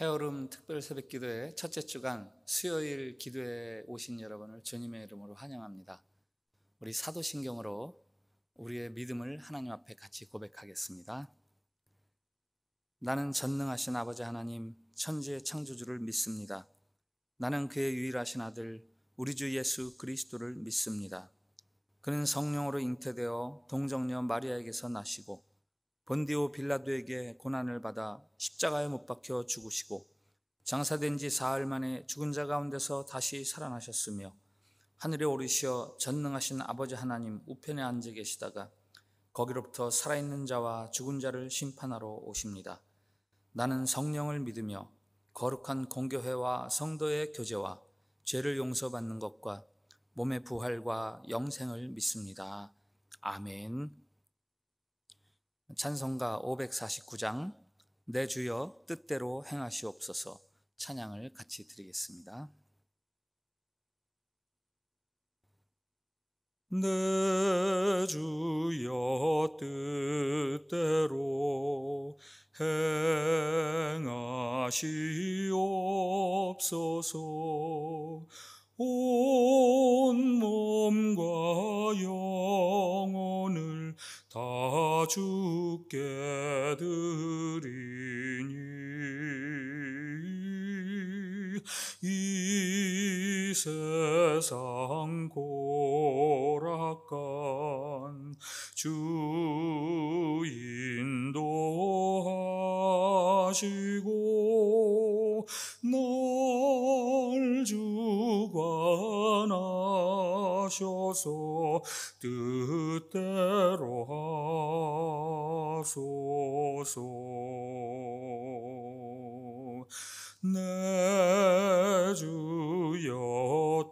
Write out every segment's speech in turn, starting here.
해여름 특별 새벽 기도회 첫째 주간 수요일 기도에 오신 여러분을 주님의 이름으로 환영합니다. 우리 사도신경으로 우리의 믿음을 하나님 앞에 같이 고백하겠습니다. 나는 전능하신 아버지 하나님 천지의 창조주를 믿습니다. 나는 그의 유일하신 아들 우리 주 예수 그리스도를 믿습니다. 그는 성령으로 잉태되어 동정녀 마리아에게서 나시고 본디오 빌라도에게 고난을 받아 십자가에 못 박혀 죽으시고 장사된 지 사흘 만에 죽은 자 가운데서 다시 살아나셨으며 하늘에 오르시어 전능하신 아버지 하나님 우편에 앉아 계시다가 거기로부터 살아있는 자와 죽은 자를 심판하러 오십니다. 나는 성령을 믿으며 거룩한 공교회와 성도의 교제와 죄를 용서받는 것과 몸의 부활과 영생을 믿습니다. 아멘. 찬송가 549장 내 주여 뜻대로 행하시옵소서 찬양을 같이 드리겠습니다. 내 주여 뜻대로 행하시옵소서 온 몸과 영혼을 다 주께 드리니 이 세상 고락간 주 인도하시고 날 주관하셔서 뜻대로 하소서. 내 주여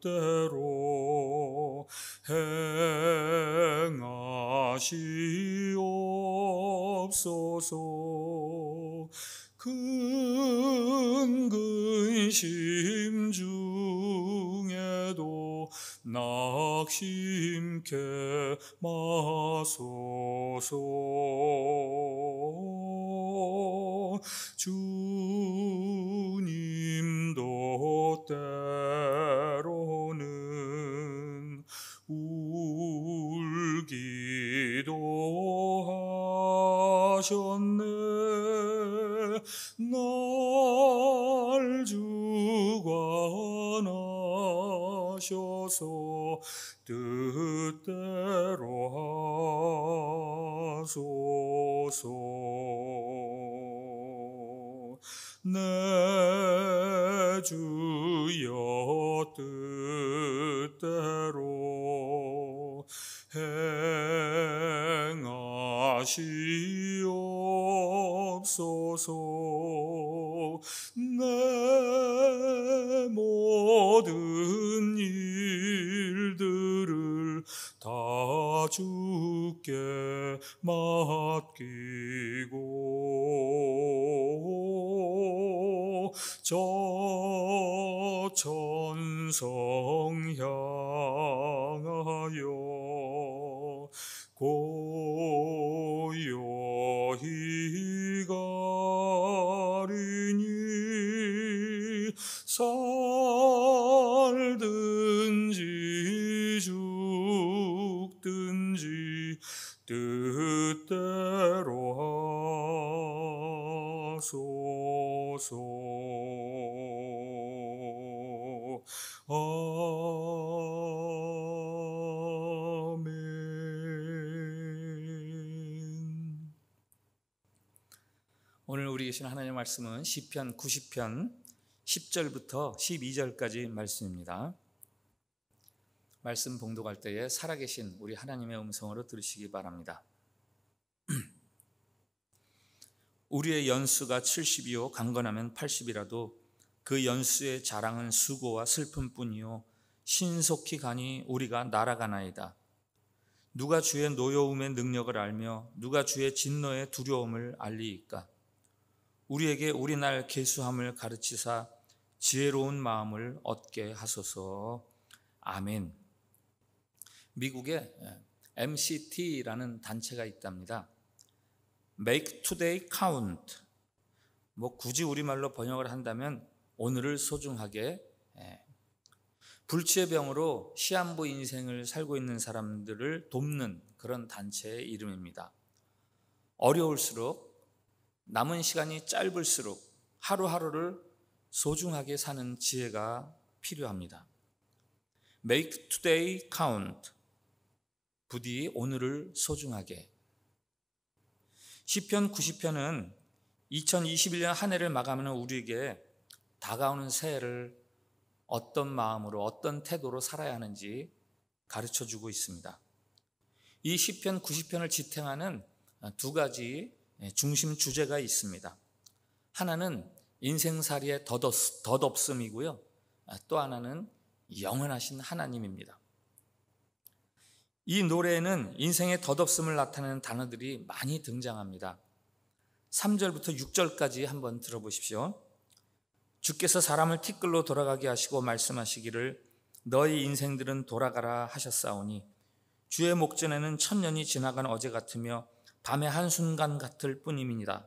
뜻대로 행하시옵소서. 큰 근심 중에도 낙심케 마소서. 주님도 때로는 울기도 하셨네. 날 주관하셔서 뜻대로 하소서. 내 주여 뜻대로 행하시옵소서. 내 모든 일들을 다 주께 맡기고 저 천성 향하여 고요히 가리니 살든지 죽든지 뜻대로 하소서. 아멘. 오늘 우리 계신 하나님의 말씀은 시편 90편 10절부터 12절까지 말씀입니다. 말씀 봉독할 때에 살아계신 우리 하나님의 음성으로 들으시기 바랍니다. 우리의 연수가 70이요 강건하면 80이라도 그 연수의 자랑은 수고와 슬픔뿐이요 신속히 가니 우리가 날아가나이다. 누가 주의 노여움의 능력을 알며 누가 주의 진노의 두려움을 알리이까. 우리에게 우리날 계수함을 가르치사 지혜로운 마음을 얻게 하소서. 아멘. 미국에 MCT라는 단체가 있답니다. Make Today Count, 굳이 우리말로 번역을 한다면 오늘을 소중하게, 불치의 병으로 시한부 인생을 살고 있는 사람들을 돕는 그런 단체의 이름입니다. 어려울수록, 남은 시간이 짧을수록 하루하루를 소중하게 사는 지혜가 필요합니다. Make today count. 부디 오늘을 소중하게. 시편 90편은 2021년 한 해를 마감하는 우리에게 다가오는 새해를 어떤 마음으로, 어떤 태도로 살아야 하는지 가르쳐주고 있습니다. 이 시편 90편을 지탱하는 두 가지 중심 주제가 있습니다. 하나는 인생살이의 덧없음이고요. 또 하나는 영원하신 하나님입니다. 이 노래에는 인생의 덧없음을 나타내는 단어들이 많이 등장합니다. 3절부터 6절까지 한번 들어보십시오. 주께서 사람을 티끌로 돌아가게 하시고 말씀하시기를 너희 인생들은 돌아가라 하셨사오니 주의 목전에는 천년이 지나간 어제 같으며 밤의 한순간 같을 뿐임이니라.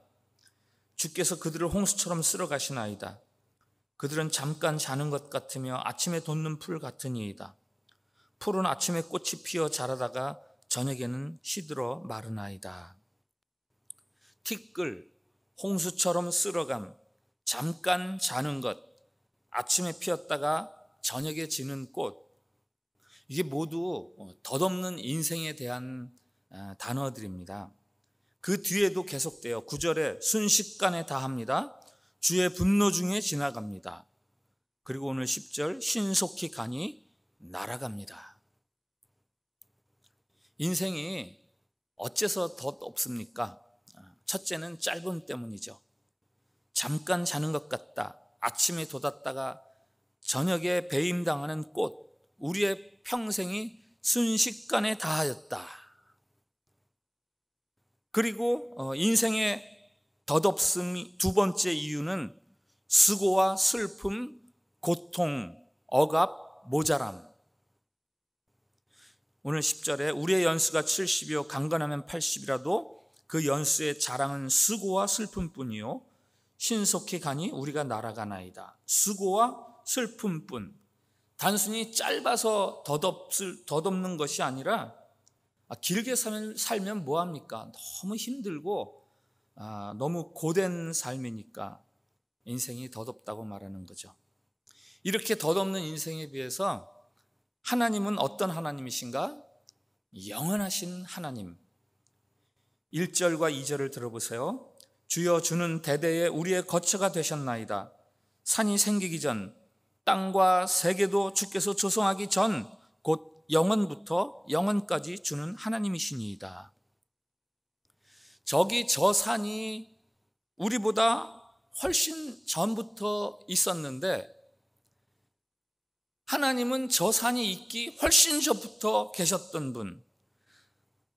주께서 그들을 홍수처럼 쓸어 가시나이다. 그들은 잠깐 자는 것 같으며 아침에 돋는 풀 같으니이다. 풀은 아침에 꽃이 피어 자라다가 저녁에는 시들어 마르나이다. 티끌, 홍수처럼 쓸어감, 잠깐 자는 것, 아침에 피었다가 저녁에 지는 꽃, 이게 모두 덧없는 인생에 대한 단어들입니다. 그 뒤에도 계속돼요. 9절에 순식간에 다합니다. 주의 분노 중에 지나갑니다. 그리고 오늘 10절 신속히 가니 날아갑니다. 인생이 어째서 덧없습니까? 첫째는 짧음 때문이죠. 잠깐 자는 것 같다. 아침에 돋았다가 저녁에 배임당하는 꽃, 우리의 평생이 순식간에 다하였다. 그리고 인생의 덧없음이 두 번째 이유는 수고와 슬픔, 고통, 억압, 모자람. 오늘 10절에 우리의 연수가 70이요 강건하면 80이라도 그 연수의 자랑은 수고와 슬픔뿐이요 신속히 가니 우리가 날아가나이다. 수고와 슬픔뿐. 단순히 짧아서 덧없는 것이 아니라 길게 살면 뭐합니까? 너무 힘들고 너무 고된 삶이니까 인생이 덧없다고 말하는 거죠. 이렇게 덧없는 인생에 비해서 하나님은 어떤 하나님이신가? 영원하신 하나님. 1절과 2절을 들어보세요. 주여 주는 대대에 우리의 거처가 되셨나이다. 산이 생기기 전 땅과 세계도 주께서 조성하기 전 곧 영원부터 영원까지 주는 하나님이시니이다. 저 산이 우리보다 훨씬 전부터 있었는데 하나님은 저 산이 있기 훨씬 전부터 계셨던 분.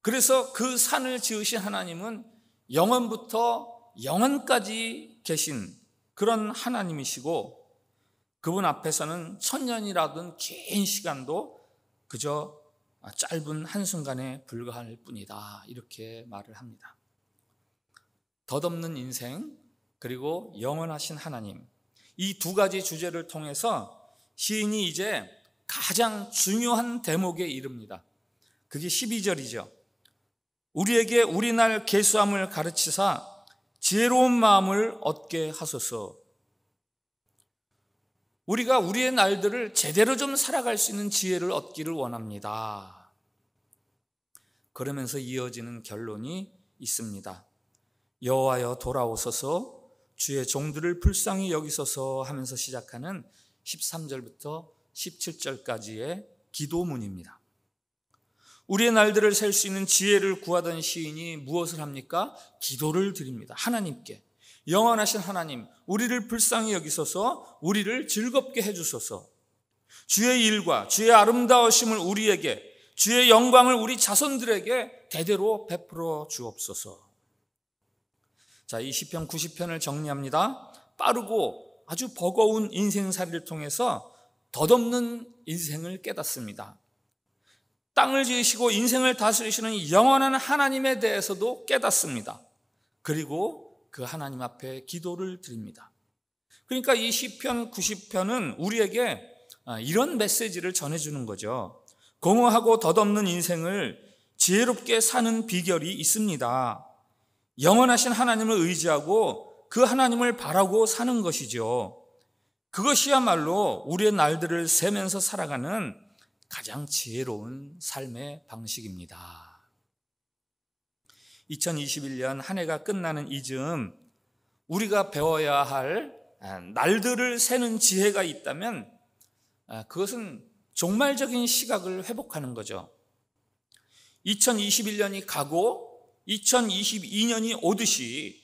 그래서 그 산을 지으신 하나님은 영원부터 영원까지 계신 그런 하나님이시고 그분 앞에서는 천년이라든 긴 시간도 그저 짧은 한순간에 불과할 뿐이다. 이렇게 말을 합니다. 덧없는 인생 그리고 영원하신 하나님, 이 두 가지 주제를 통해서 시인이 이제 가장 중요한 대목에 이릅니다. 그게 12절이죠. 우리에게 우리날 계수함을 가르치사 지혜로운 마음을 얻게 하소서. 우리가 우리의 날들을 제대로 좀 살아갈 수 있는 지혜를 얻기를 원합니다. 그러면서 이어지는 결론이 있습니다. 여호와여 돌아오소서 주의 종들을 불쌍히 여기소서 하면서 시작하는 13절부터 17절까지의 기도문입니다. 우리의 날들을 살 수 있는 지혜를 구하던 시인이 무엇을 합니까? 기도를 드립니다. 하나님께. 영원하신 하나님, 우리를 불쌍히 여기소서, 우리를 즐겁게 해주소서. 주의 일과 주의 아름다우심을 우리에게, 주의 영광을 우리 자손들에게 대대로 베풀어 주옵소서. 자, 이 시편 90편을 정리합니다. 빠르고 아주 버거운 인생살이를 통해서 덧없는 인생을 깨닫습니다. 땅을 지으시고 인생을 다스리시는 영원한 하나님에 대해서도 깨닫습니다. 그리고 그 하나님 앞에 기도를 드립니다. 그러니까 이 시편 90편은 우리에게 이런 메시지를 전해주는 거죠. 공허하고 덧없는 인생을 지혜롭게 사는 비결이 있습니다. 영원하신 하나님을 의지하고 그 하나님을 바라고 사는 것이죠. 그것이야말로 우리의 날들을 세면서 살아가는 가장 지혜로운 삶의 방식입니다. 2021년 한 해가 끝나는 이 즈음 우리가 배워야 할 날들을 세는 지혜가 있다면 그것은 종말적인 시각을 회복하는 거죠. 2021년이 가고 2022년이 오듯이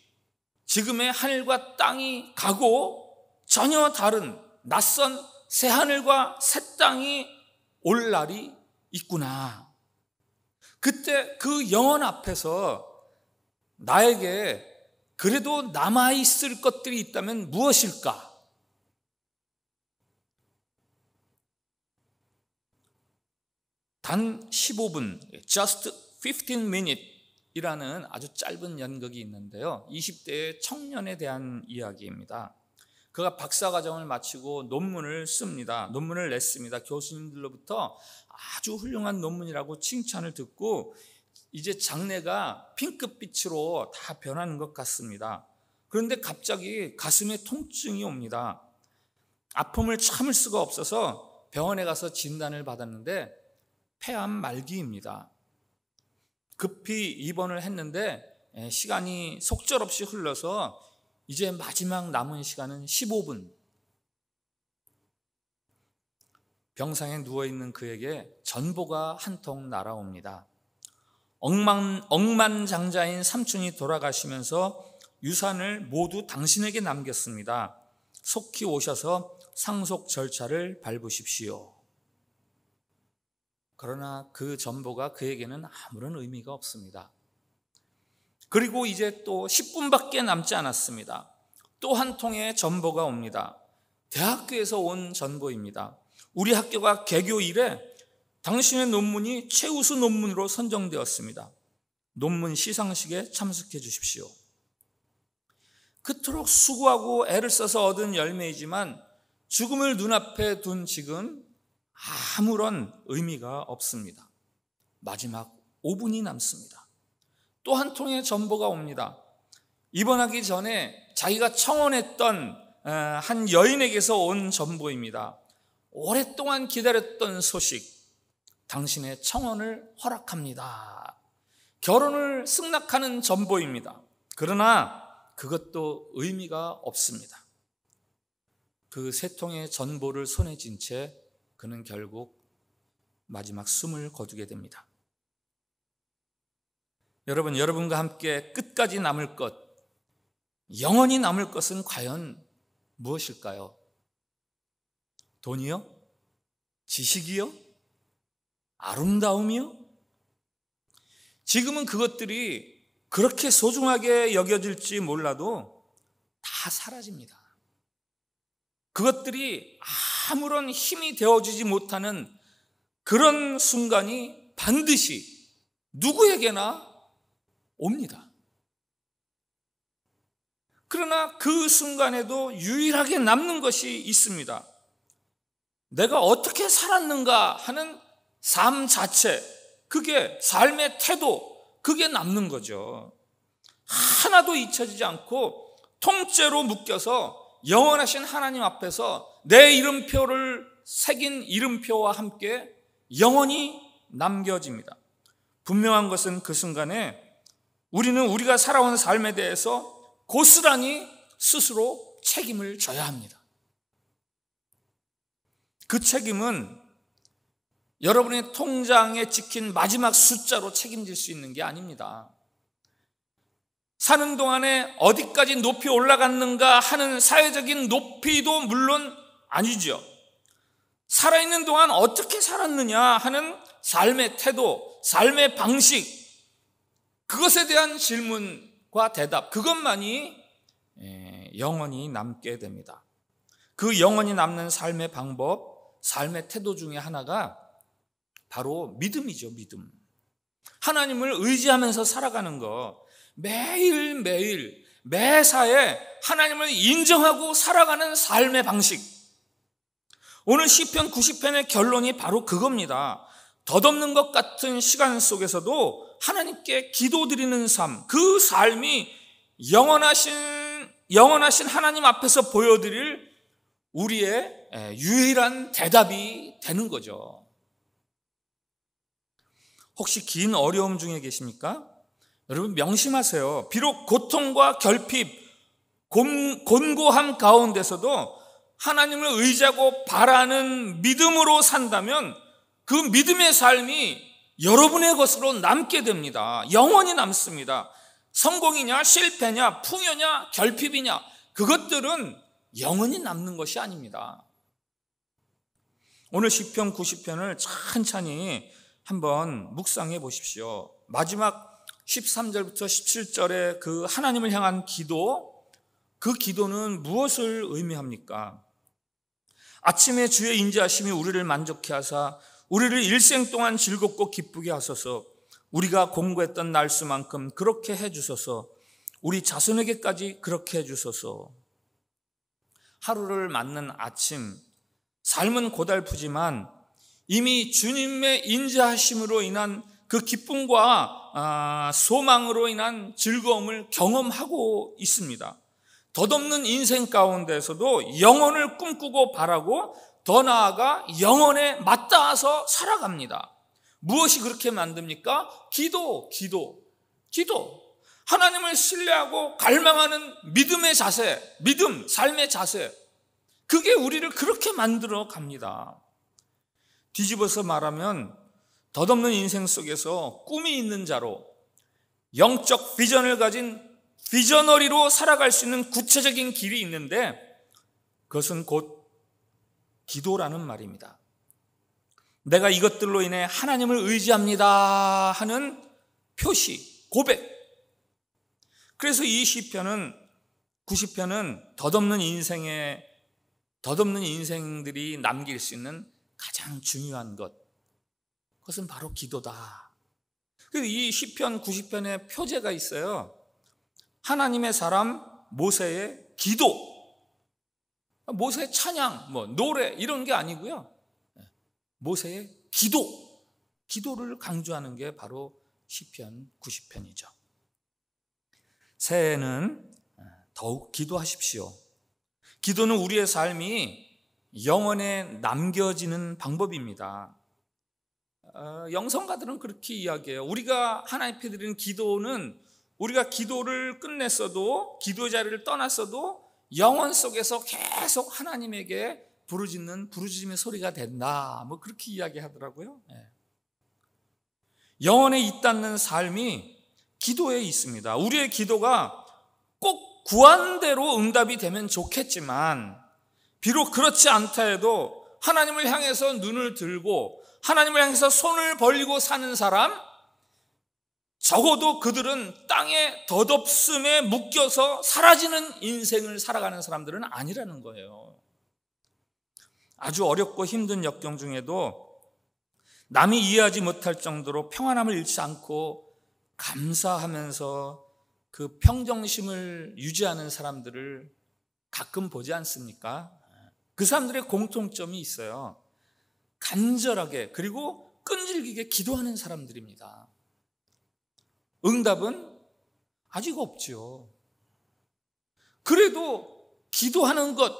지금의 하늘과 땅이 가고 전혀 다른 낯선 새하늘과 새 땅이 올 날이 있구나. 그때 그 영원 앞에서 나에게 그래도 남아있을 것들이 있다면 무엇일까? 단 15분, just 15 minute 이라는 아주 짧은 연극이 있는데요. 20대의 청년에 대한 이야기입니다. 그가 박사과정을 마치고 논문을 씁니다. 논문을 냈습니다. 교수님들로부터 아주 훌륭한 논문이라고 칭찬을 듣고 이제 장래가 핑크빛으로 다 변하는 것 같습니다. 그런데 갑자기 가슴에 통증이 옵니다. 아픔을 참을 수가 없어서 병원에 가서 진단을 받았는데 폐암 말기입니다. 급히 입원을 했는데 시간이 속절없이 흘러서 이제 마지막 남은 시간은 15분. 병상에 누워있는 그에게 전보가 한 통 날아옵니다. 억만장자인 삼촌이 돌아가시면서 유산을 모두 당신에게 남겼습니다. 속히 오셔서 상속 절차를 밟으십시오. 그러나 그 전보가 그에게는 아무런 의미가 없습니다. 그리고 이제 또 10분밖에 남지 않았습니다. 또 한 통의 전보가 옵니다. 대학교에서 온 전보입니다. 우리 학교가 개교 이래 당신의 논문이 최우수 논문으로 선정되었습니다. 논문 시상식에 참석해 주십시오. 그토록 수고하고 애를 써서 얻은 열매이지만 죽음을 눈앞에 둔 지금 아무런 의미가 없습니다. 마지막 5분이 남습니다. 또 한 통의 전보가 옵니다. 입원하기 전에 자기가 청혼했던 한 여인에게서 온 전보입니다. 오랫동안 기다렸던 소식, 당신의 청혼을 허락합니다. 결혼을 승낙하는 전보입니다. 그러나 그것도 의미가 없습니다. 그 세 통의 전보를 손에 쥔 채 그는 결국 마지막 숨을 거두게 됩니다. 여러분, 여러분과 함께 끝까지 남을 것, 영원히 남을 것은 과연 무엇일까요? 돈이요? 지식이요? 아름다움이요? 지금은 그것들이 그렇게 소중하게 여겨질지 몰라도 다 사라집니다. 그것들이 아무런 힘이 되어주지 못하는 그런 순간이 반드시 누구에게나 옵니다. 그러나 그 순간에도 유일하게 남는 것이 있습니다. 내가 어떻게 살았는가 하는 삶 자체, 그게 삶의 태도, 그게 남는 거죠. 하나도 잊혀지지 않고 통째로 묶여서 영원하신 하나님 앞에서 내 이름표를 새긴 이름표와 함께 영원히 남겨집니다. 분명한 것은 그 순간에 우리는 우리가 살아온 삶에 대해서 고스란히 스스로 책임을 져야 합니다. 그 책임은 여러분의 통장에 찍힌 마지막 숫자로 책임질 수 있는 게 아닙니다. 사는 동안에 어디까지 높이 올라갔는가 하는 사회적인 높이도 물론 아니죠. 살아있는 동안 어떻게 살았느냐 하는 삶의 태도, 삶의 방식, 그것에 대한 질문과 대답, 그것만이 영원히 남게 됩니다. 그 영원히 남는 삶의 방법, 삶의 태도 중에 하나가 바로 믿음이죠. 믿음. 하나님을 의지하면서 살아가는 것, 매일매일 매사에 하나님을 인정하고 살아가는 삶의 방식. 오늘 시편 90편의 결론이 바로 그겁니다. 덧없는 것 같은 시간 속에서도 하나님께 기도드리는 삶, 그 삶이 영원하신 하나님 앞에서 보여드릴 우리의 유일한 대답이 되는 거죠. 혹시 긴 어려움 중에 계십니까? 여러분 명심하세요. 비록 고통과 결핍, 곤고함 가운데서도 하나님을 의지하고 바라는 믿음으로 산다면 그 믿음의 삶이 여러분의 것으로 남게 됩니다. 영원히 남습니다. 성공이냐 실패냐 풍요냐 결핍이냐 그것들은 영원히 남는 것이 아닙니다. 오늘 시편 90편을 천천히 한번 묵상해 보십시오. 마지막 13절부터 17절의 그 하나님을 향한 기도, 그 기도는 무엇을 의미합니까? 아침에 주의 인자하심이 우리를 만족케 하사 우리를 일생 동안 즐겁고 기쁘게 하소서. 우리가 공고했던 날수만큼 그렇게 해주소서. 우리 자손에게까지 그렇게 해주소서. 하루를 맞는 아침, 삶은 고달프지만 이미 주님의 인자하심으로 인한 그 기쁨과 소망으로 인한 즐거움을 경험하고 있습니다. 덧없는 인생 가운데서도 영혼을 꿈꾸고 바라고 더 나아가 영혼에 맞닿아서 살아갑니다. 무엇이 그렇게 만듭니까? 기도. 하나님을 신뢰하고 갈망하는 믿음의 자세, 삶의 자세. 그게 우리를 그렇게 만들어 갑니다. 뒤집어서 말하면 덧없는 인생 속에서 꿈이 있는 자로 영적 비전을 가진 비저너리로 살아갈 수 있는 구체적인 길이 있는데 그것은 곧 기도라는 말입니다. 내가 이것들로 인해 하나님을 의지합니다 하는 표시, 고백. 그래서 이 시편은 90편은 덧없는 인생들이 남길 수 있는 가장 중요한 것, 그것은 바로 기도다. 이 시편 90편의 표제가 있어요. 하나님의 사람 모세의 기도, 모세의 찬양, 노래 이런 게 아니고요. 모세의 기도를 강조하는 게 바로 시편 90편이죠. 새해에는 더욱 기도하십시오. 기도는 우리의 삶이 영원에 남겨지는 방법입니다. 영성가들은 그렇게 이야기해요. 우리가 하나님 앞에 드리는 기도는 우리가 기도를 끝냈어도, 기도의 자리를 떠났어도 영혼 속에서 계속 하나님에게 부르짖는 소리가 된다. 그렇게 이야기하더라고요. 영혼에 잇닿는 삶이 기도에 있습니다. 우리의 기도가 꼭 구한 대로 응답이 되면 좋겠지만 비록 그렇지 않다 해도 하나님을 향해서 눈을 들고 하나님을 향해서 손을 벌리고 사는 사람, 적어도 그들은 땅의 덧없음에 묶여서 사라지는 인생을 살아가는 사람들은 아니라는 거예요. 아주 어렵고 힘든 역경 중에도 남이 이해하지 못할 정도로 평안함을 잃지 않고 감사하면서 그 평정심을 유지하는 사람들을 가끔 보지 않습니까? 그 사람들의 공통점이 있어요. 간절하게 그리고 끈질기게 기도하는 사람들입니다. 응답은 아직 없지요. 그래도 기도하는 것,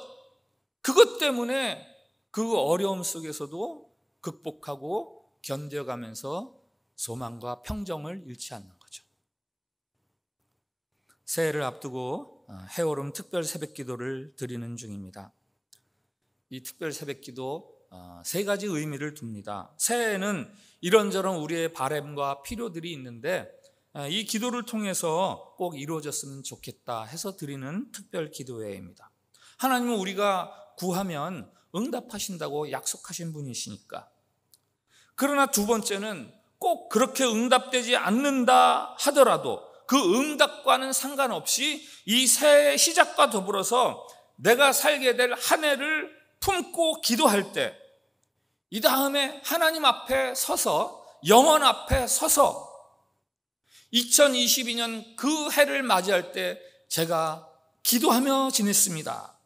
그것 때문에 그 어려움 속에서도 극복하고 견뎌가면서 소망과 평정을 잃지 않는 거죠. 새해를 앞두고 해오름 특별 새벽기도를 드리는 중입니다. 이 특별 새벽기도 세 가지 의미를 둡니다. 새해에는 이런저런 우리의 바람과 필요들이 있는데 이 기도를 통해서 꼭 이루어졌으면 좋겠다 해서 드리는 특별 기도회입니다. 하나님은 우리가 구하면 응답하신다고 약속하신 분이시니까. 그러나 두 번째는 꼭 그렇게 응답되지 않는다 하더라도 그 응답과는 상관없이 이 새해 시작과 더불어서 내가 살게 될 한 해를 품고 기도할 때 이 다음에 하나님 앞에 서서 영혼 앞에 서서 2022년 그 해를 맞이할 때 제가 기도하며 지냈습니다.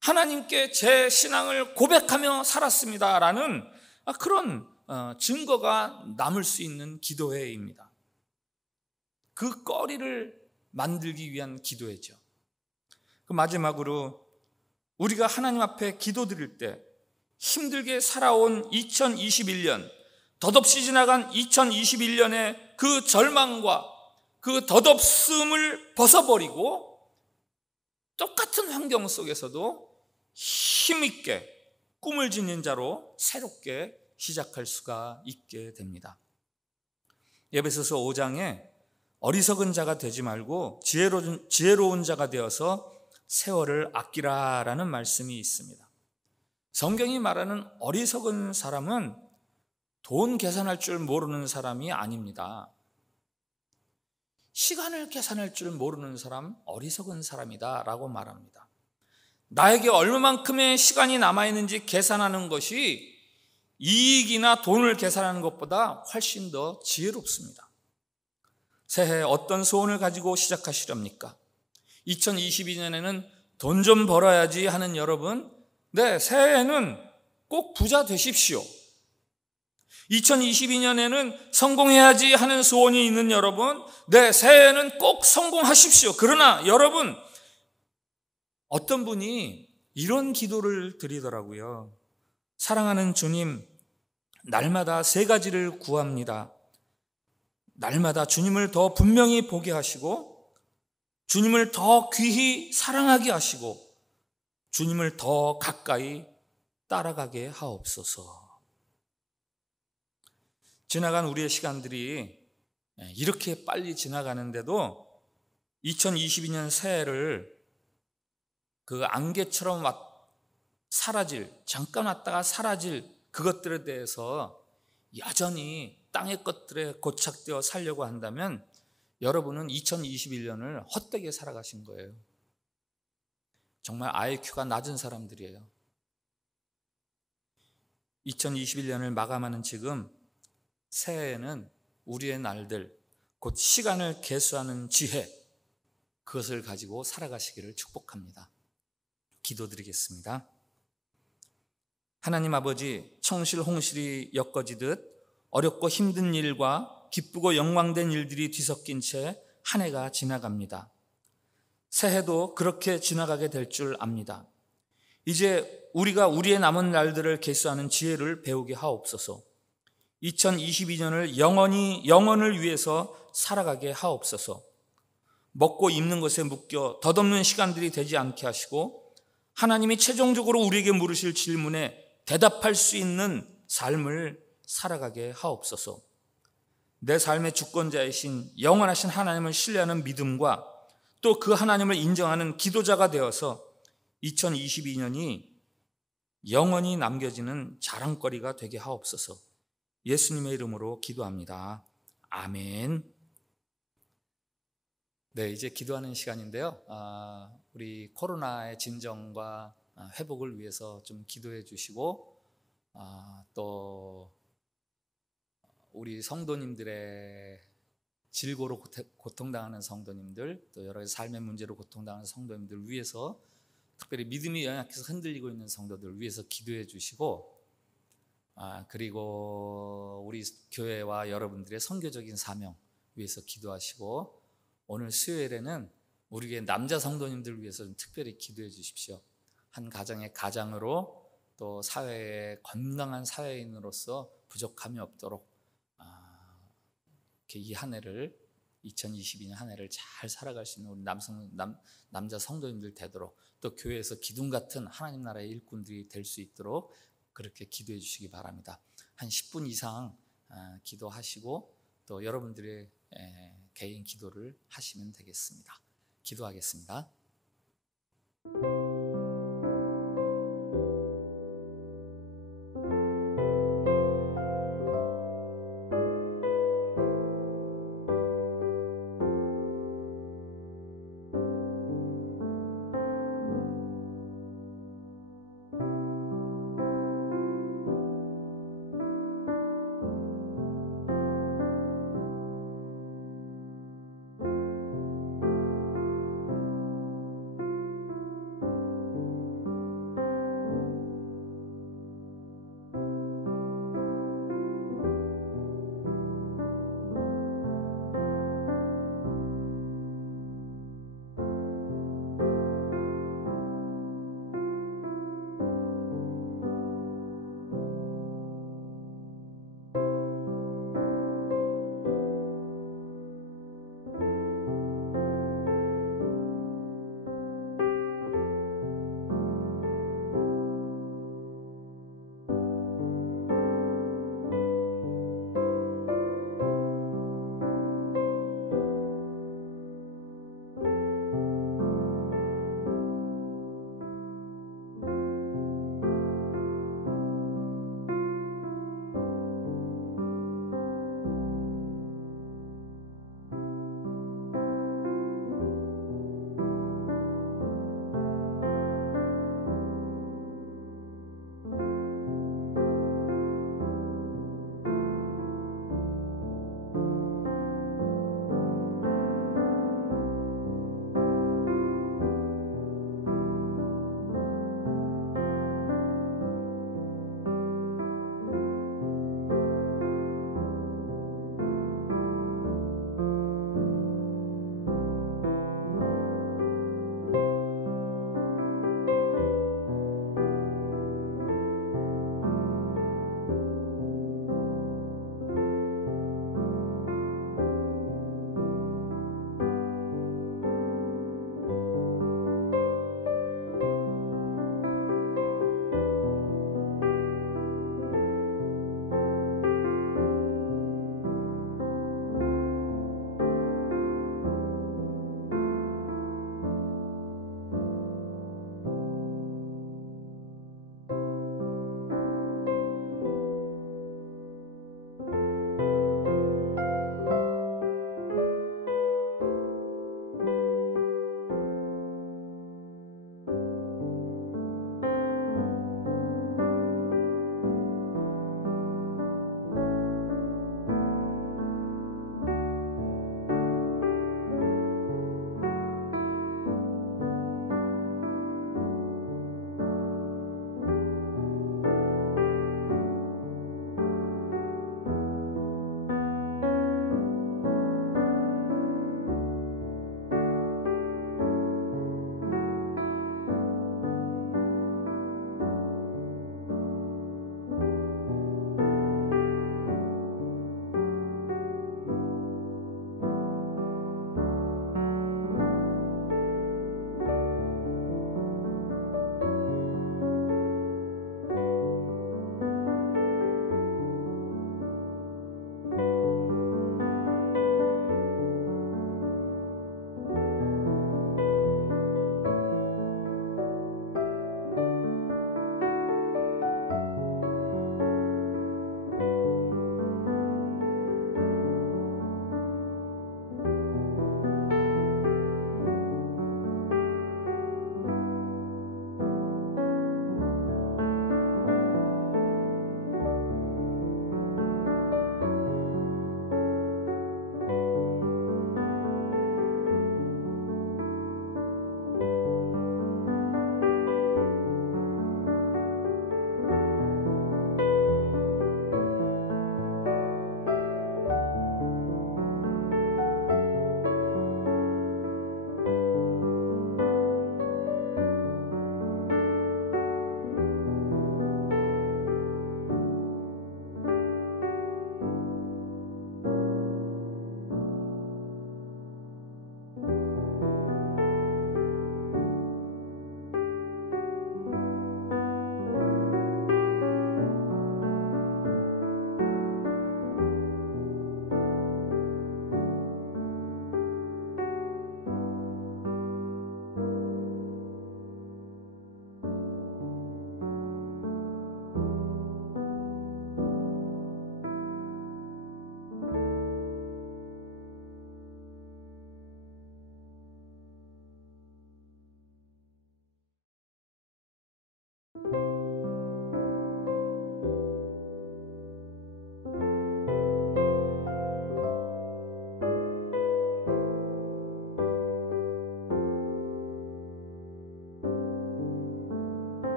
하나님께 제 신앙을 고백하며 살았습니다. 라는 그런 증거가 남을 수 있는 기도회입니다. 그 거리를 만들기 위한 기도회죠. 그 마지막으로 우리가 하나님 앞에 기도드릴 때 힘들게 살아온 2021년, 덧없이 지나간 2021년의 그 절망과 그 덧없음을 벗어버리고 똑같은 환경 속에서도 힘있게 꿈을 지닌 자로 새롭게 시작할 수가 있게 됩니다. 에베소서 5장에 어리석은 자가 되지 말고 지혜로운 자가 되어서 세월을 아끼라라는 말씀이 있습니다. 성경이 말하는 어리석은 사람은 돈 계산할 줄 모르는 사람이 아닙니다. 시간을 계산할 줄 모르는 사람, 어리석은 사람이다 라고 말합니다. 나에게 얼마만큼의 시간이 남아있는지 계산하는 것이 이익이나 돈을 계산하는 것보다 훨씬 더 지혜롭습니다. 새해 어떤 소원을 가지고 시작하시렵니까? 2022년에는 돈 좀 벌어야지 하는 여러분, 네, 새해에는 꼭 부자 되십시오. 2022년에는 성공해야지 하는 소원이 있는 여러분, 네, 새해에는 꼭 성공하십시오. 그러나 여러분, 어떤 분이 이런 기도를 드리더라고요. 사랑하는 주님, 날마다 3가지를 구합니다. 날마다 주님을 더 분명히 보게 하시고, 주님을 더 귀히 사랑하게 하시고, 주님을 더 가까이 따라가게 하옵소서. 지나간 우리의 시간들이 이렇게 빨리 지나가는데도 2022년 새해를 그 안개처럼 사라질, 잠깐 왔다가 사라질 그것들에 대해서 여전히 땅의 것들에 고착되어 살려고 한다면 여러분은 2021년을 헛되게 살아가신 거예요. 정말 IQ가 낮은 사람들이에요. 2021년을 마감하는 지금 새해에는 우리의 날들, 곧 시간을 계수하는 지혜, 그것을 가지고 살아가시기를 축복합니다. 기도드리겠습니다. 하나님 아버지, 청실 홍실이 엮어지듯 어렵고 힘든 일과 기쁘고 영광된 일들이 뒤섞인 채 한 해가 지나갑니다. 새해도 그렇게 지나가게 될 줄 압니다. 이제 우리가 우리의 남은 날들을 계수하는 지혜를 배우게 하옵소서. 2022년을 영원을 위해서 살아가게 하옵소서. 먹고 입는 것에 묶여 덧없는 시간들이 되지 않게 하시고 하나님이 최종적으로 우리에게 물으실 질문에 대답할 수 있는 삶을 살아가게 하옵소서. 내 삶의 주권자이신 영원하신 하나님을 신뢰하는 믿음과 또 그 하나님을 인정하는 기도자가 되어서 2022년이 영원히 남겨지는 자랑거리가 되게 하옵소서. 예수님의 이름으로 기도합니다. 아멘. 네, 이제 기도하는 시간인데요. 우리 코로나의 진정과 회복을 위해서 좀 기도해 주시고, 또 우리 성도님들의 질고로 고통당하는 성도님들, 또 여러 가지 삶의 문제로 고통당하는 성도님들 위해서, 특별히 믿음이 연약해서 흔들리고 있는 성도들 위해서 기도해 주시고, 그리고 우리 교회와 여러분들의 선교적인 사명 위해서 기도하시고, 오늘 수요일에는 우리의 남자 성도님들 위해서 좀 특별히 기도해 주십시오. 한 가정의 가장으로 또 사회의 건강한 사회인으로서 부족함이 없도록 이 한 해를 2022년 한 해를 잘 살아갈 수 있는 우리 남자 성도님들 되도록, 또 교회에서 기둥 같은 하나님 나라의 일꾼들이 될 수 있도록 그렇게 기도해 주시기 바랍니다. 한 10분 이상 기도하시고 또 여러분들의 개인 기도를 하시면 되겠습니다. 기도하겠습니다.